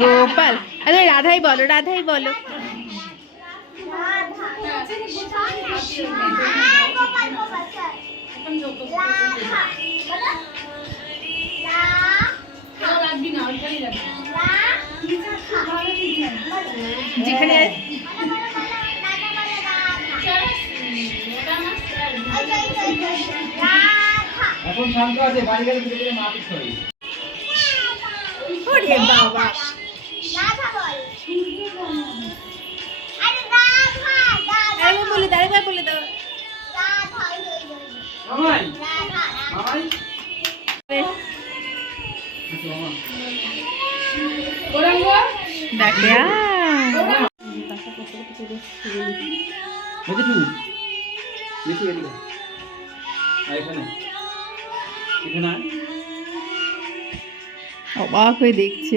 গোপাল আরে রাধাই বলো রাধাই বলো। যেখানে এখন শান্ত আছে বাড়ি গেলে ধীরে ধীরে মাপিট হবে ওরে বাবা। আরেকবার বলে দাও আরেকবার বলে দাও। মামাই মামাই। দেখি। অবাক হয়ে দেখছে